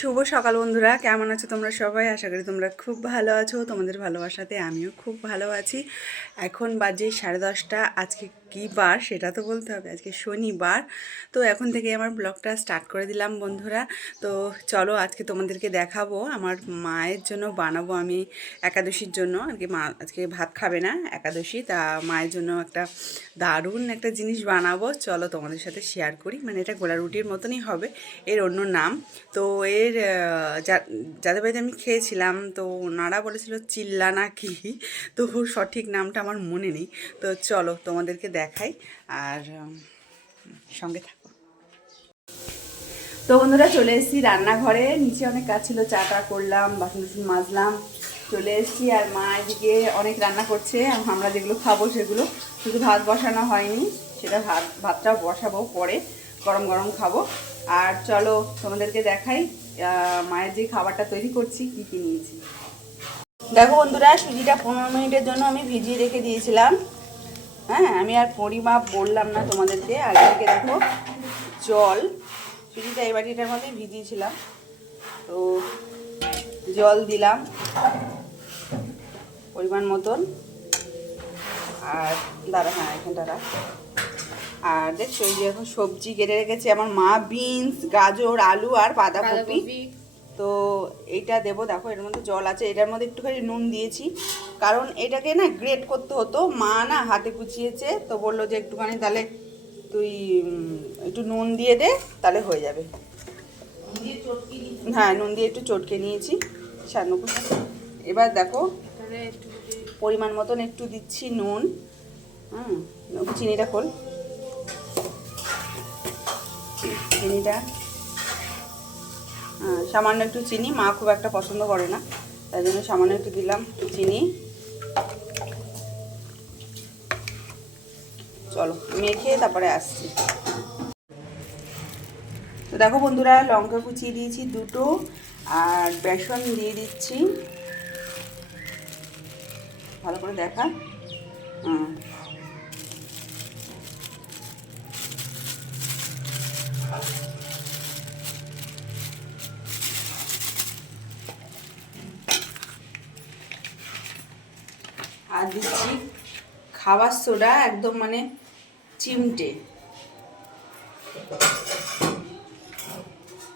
শুভ সকাল বন্ধুরা, কেমন আছো তোমরা সবাই? আশা করি তোমরা খুব ভালো আছো। তোমাদের ভালোবাসাতে আমিও খুব ভালো আছি। এখন বাজে সাড়ে দশটা, আজকে কী বার সেটা তো বলতে হবে। আজকে শনিবার। তো এখন থেকে আমার ব্লগটা স্টার্ট করে দিলাম বন্ধুরা। তো চলো আজকে তোমাদেরকে দেখাবো। আমার মায়ের জন্য বানাবো আমি একাদশীর জন্য। আর কি মা, আজকে ভাত খাবে না একাদশী। তা মায়ের জন্য একটা দারুণ একটা জিনিস বানাবো। চলো তোমাদের সাথে শেয়ার করি। মানে এটা গোলা রুটির মতনই হবে। এর অন্য নাম। তো এর যাদের বাড়িতে আমি খেয়েছিলাম, তো ওনারা বলেছিল চিল্লা না কি? তো সঠিক নামটা আমার মনে নেই। তো চলো তোমাদেরকে দেখাই আর সঙ্গে থাকো। তো বন্ধুরা, চলে এসেছি রান্নাঘরে। নিচে অনেক কাজ ছিল, চা টা করলাম, বাসন টাসন মাজলাম, চলে এসেছি আর মা এদিকে অনেক রান্না করছে। আমরা যেগুলো খাব সেগুলো। শুধু ভাত বসানো হয়নি, সেটা ভাত ভাতটা বসাবো পরে। গরম গরম খাব। আর চলো তোমাদেরকে দেখাই মায়ের যে খাবারটা তৈরি করছি, কী কী নিয়েছি। দেখো বন্ধুরা, সুজিটা পনেরো মিনিটের জন্য আমি ভিজিয়ে রেখে দিয়েছিলাম। হ্যাঁ আমি আর পরিমাপ বললাম না তোমাদেরকে। আর এদিকে দেখো, জল, সুজিটা এই বাটিটার মধ্যে ভিজিয়েছিলাম। তো জল দিলাম, পরিমাণ মতন। আর দাঁড়া হ্যাঁ এখানটা রাখ। আর দেখছ এই যে এখন সবজি কেটে রেখেছে, আমার মা বিনস, গাজর, আলু আর বাঁধাকপি। তো এইটা দেবো, দেখো এর মধ্যে জল আছে, এটার মধ্যে একটুখানি নুন দিয়েছি। কারণ এটাকে না গ্রেট করতে হতো। মা না হাতে কুচিয়েছে তো বলল যে একটুখানি তাহলে তুই একটু নুন দিয়ে দে, তাহলে হয়ে যাবে। হ্যাঁ নুন দিয়ে একটু চটকে নিয়েছি। সান্নকুর এবার দেখো, পরিমাণ মতন একটু দিচ্ছি নুন। হুম, চিনিটা খোল। চিনিটা সামান্য একটু চিনি। মা খুব একটা পছন্দ করে না, তাই জন্য সামান্য একটু দিলাম চিনি। চলো মেখে তারপরে আসছি। তো দেখো বন্ধুরা, লঙ্কা কুচিয়ে দিয়েছি দুটো আর বেসন দিয়ে দিচ্ছি। ভালো করে দেখা। হ্যাঁ দিচ্ছি। খাবার সোডা একদম মানে চিমটে।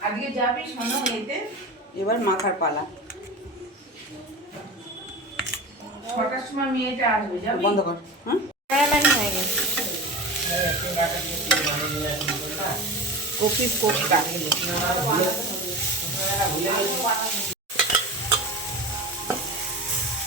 আজকে যাবি শোনো এতে। এবার মাখার পালা। ছটার সময় মেয়েটা আসবে যাবি? বন্ধ কর হ্যাঁ? কপি কোপটা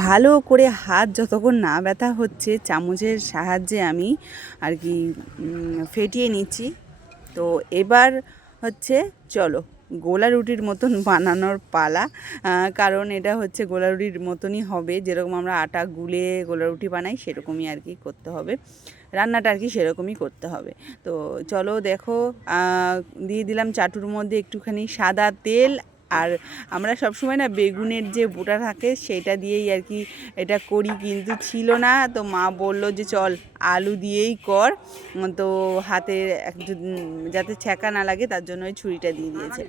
ভালো করে হাত যতক্ষণ না ব্যথা হচ্ছে, চামচের সাহায্যে আমি আর কি ফেটিয়ে নিচ্ছি। তো এবার হচ্ছে চলো, গোলা রুটির মতন বানানোর পালা। কারণ এটা হচ্ছে গোলা রুটির মতনই হবে। যেরকম আমরা আটা গুলে গোলা রুটি বানাই, সেরকমই আর কি করতে হবে। রান্নাটা আর কি সেরকমই করতে হবে। তো চলো দেখো দিয়ে দিলাম চাটুর মধ্যে একটুখানি সাদা তেল আর আমরা সবসময় না বেগুনের যে বোটা থাকে সেটা দিয়েই আর কি এটা করি, কিন্তু ছিল না। তো মা বলল যে চল আলু দিয়েই কর। তো হাতে যাতে ছ্যাঁকা না লাগে তার জন্য ওই ছুরিটা দিয়ে দিয়েছে।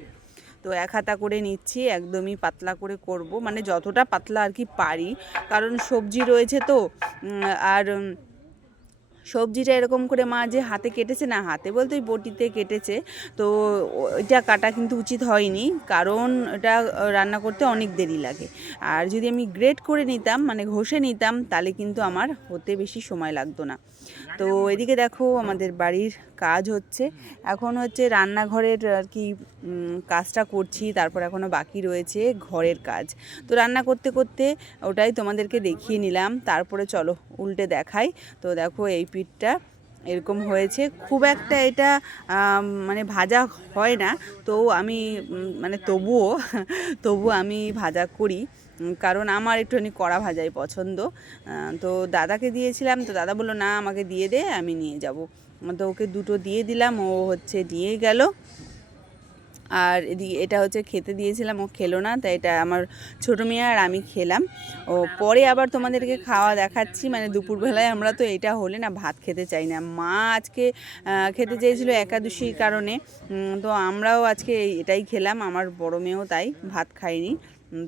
তো এক হাতা করে নিচ্ছি, একদমই পাতলা করে করব। মানে যতটা পাতলা আর কি পারি, কারণ সবজি রয়েছে তো। আর সবজিটা এরকম করে মা যে হাতে কেটেছে, না হাতে বলতে ওই বটিতে কেটেছে, তো ওইটা কাটা কিন্তু উচিত হয়নি, কারণ এটা রান্না করতে অনেক দেরি লাগে। আর যদি আমি গ্রেট করে নিতাম মানে ঘষে নিতাম, তাহলে কিন্তু আমার হতে বেশি সময় লাগতো না। তো এদিকে দেখো আমাদের বাড়ির কাজ হচ্ছে, এখন হচ্ছে রান্নাঘরের আর কি কাজটা করছি, তারপর এখনও বাকি রয়েছে ঘরের কাজ। তো রান্না করতে করতে ওটাই তোমাদেরকে দেখিয়ে নিলাম, তারপরে চলো উল্টে দেখাই। তো দেখো এই পিঠটা এরকম হয়েছে। খুব একটা এটা মানে ভাজা হয় না। তো আমি মানে তবুও তবু আমি ভাজা করি। কারণ আমার একটুখানি কড়া ভাজাই পছন্দ। তো দাদাকে দিয়েছিলাম। তো দাদা বলল, না, আমাকে দিয়ে দে, আমি নিয়ে যাব। তো ওকে দুটো দিয়ে দিলাম। ও হচ্ছে নিয়ে গেল। আর এদিকে এটা হচ্ছে খেতে দিয়েছিলাম, ও খেলো না তাই এটা আমার ছোটো মেয়ে আর আমি খেলাম। ও পরে আবার তোমাদেরকে খাওয়া দেখাচ্ছি মানে দুপুরবেলায় আমরা তো এটা হলে না ভাত খেতে চাই না। মা আজকে খেতে চেয়েছিল একাদশীর কারণে তো আমরাও আজকে এটাই খেলাম, আমার বড় মেয়েও তাই ভাত খাইনি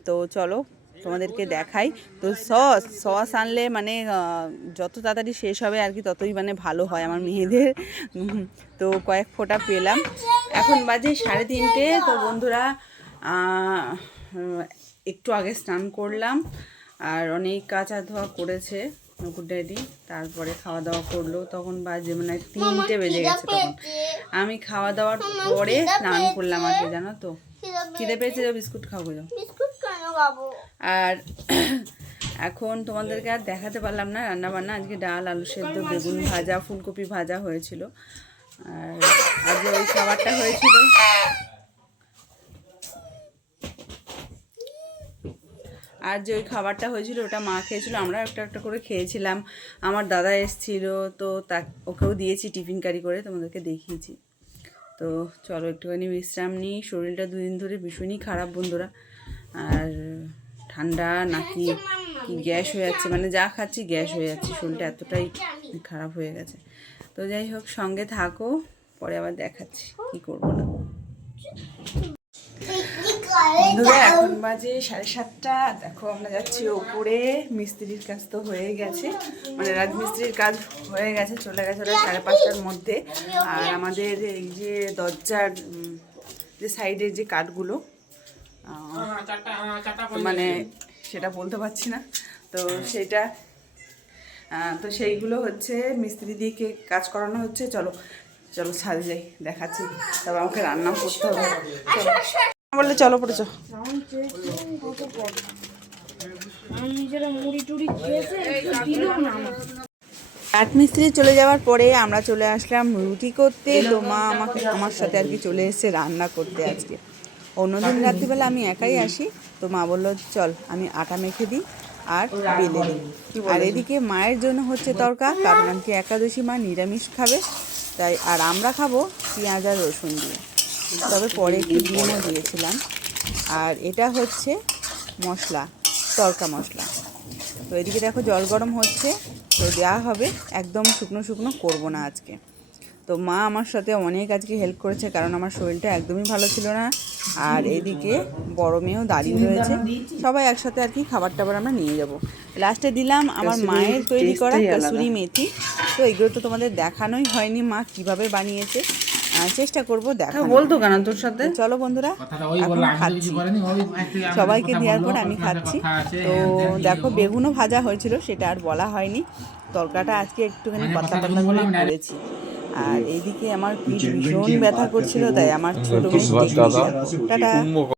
তো চলো তোমাদেরকে দেখাই। তো সস সস আনলে মানে যত তাড়াতাড়ি শেষ হবে আর কি, ততই মানে ভালো হয় আমার মেয়েদের। তো কয়েক ফোঁটা পেলাম। এখন বাজে সাড়ে তিনটে। তো বন্ধুরা একটু আগে স্নান করলাম। আর অনেক কাঁচা ধোয়া করেছে নকুর ড্যাডি। তারপরে খাওয়া দাওয়া করল। তখন বাজে মানে তিনটে বেজে গেছে তখন। আমি খাওয়া দাওয়ার পরে স্নান করলাম আর কি, জানো তো? খিদে পেয়েছে বিস্কুট খাব যাও বিস্কুট কেন খাব? আর এখন তোমাদেরকে আর দেখাতে পারলাম না রান্না বান্না আজকে ডাল, আলু সেদ্ধ, বেগুন ভাজা, ফুলকপি ভাজা হয়েছিল। আর আজকে ওই খাবারটা হয়েছিল। আর যে ওই খাবারটা হয়েছিল, ওটা মা খেয়েছিল আমরা একটা একটা করে খেয়েছিলাম। আমার দাদা এসেছিল, তো তা ওকেও দিয়েছি টিফিন কারি করে, তোমাদেরকে দেখিয়েছি। তো চলো একটুখানি বিশ্রাম নিই, শরীরটা দুদিন ধরে ভীষণই খারাপ বন্ধুরা। আর ঠান্ডা নাকি কি গ্যাস হয়ে যাচ্ছে? মানে যা খাচ্ছি গ্যাস হয়ে যাচ্ছে। শরীরটা এতটাই খারাপ হয়ে গেছে। তো যাই হোক, সঙ্গে থাকো, পরে আবার দেখাচ্ছি কি করব না। এখন বাজে সাড়ে সাতটা। দেখো, আমরা যাচ্ছি ওপরে। মিস্ত্রির কাজ তো হয়ে গেছে। মানে রাজমিস্ত্রির কাজ হয়ে গেছে, চলে গেছে ওরা সাড়ে পাঁচটার মধ্যে। আর আমাদের এই যে দরজার যে সাইডের যে কাঠগুলো মানে সেটা বলতে পারছি না। তো সেটা তো সেইগুলো হচ্ছে মিস্ত্রি দিয়ে কাজ করানো হচ্ছে। চলো চলো ছাদে যাই দেখাচ্ছি। তবে আমাকে রান্না করতে হবে। বললে চলো পড়ে চো আমি নিজেরা মুড়ি টুড়ি খেয়েছে দিল না আমাকে কাঠমিস্ত্রি চলে যাওয়ার পরে আমরা চলে আসলাম রুটি করতে। তো মা আমাকে আমার সাথে আর কি চলে এসেছে রান্না করতে আজকে। অন্যদিন রাত্রিবেলা আমি একাই আসি। তো মা বলল চল আমি আটা মেখে দিই আর বেলে দিই আর এদিকে মায়ের জন্য হচ্ছে তরকা কারণ আজকে একাদশী মা নিরামিষ খাবে? তাই আর আমরা খাব পেঁয়াজ আর রসুন দিয়ে। তবে পরে একটু ডিমও দিয়েছিলাম। আর এটা হচ্ছে মশলা তরকা মশলা। তো এদিকে দেখো জল গরম হচ্ছে। তো দেওয়া হবে একদম শুকনো শুকনো করব না আজকে। তো মা আমার সাথে অনেক আজকে হেল্প করেছে কারণ আমার শরীরটা একদমই ভালো ছিল না। আর এদিকে বড় মেয়েও দাঁড়িয়ে রয়েছে। সবাই একসাথে আর কি খাবার টাবার আমরা নিয়ে যাব। লাস্টে দিলাম আমার মায়ের তৈরি করা কসুরি মেথি। তো এগুলো তো তোমাদের দেখানোই হয়নি মা কীভাবে বানিয়েছে। চেষ্টা করব দেখা বলতো কেন তোর সাথে? চলো বন্ধুরা এখন বললাম আমি তো খাচ্ছি সবাইকে দেওয়ার পর আমি খাচ্ছি। তো হ্যাঁ, দেখো বেগুনও ভাজা হয়েছিল সেটা আর বলা হয়নি। তরকাটা আজকে একটুখানি মানে পাতলা পাতলা করে করেছি। আর এইদিকে আমার পিঠ ভীষণ ব্যথা করছিল তাই আমার ছোট মেয়ে টাটা।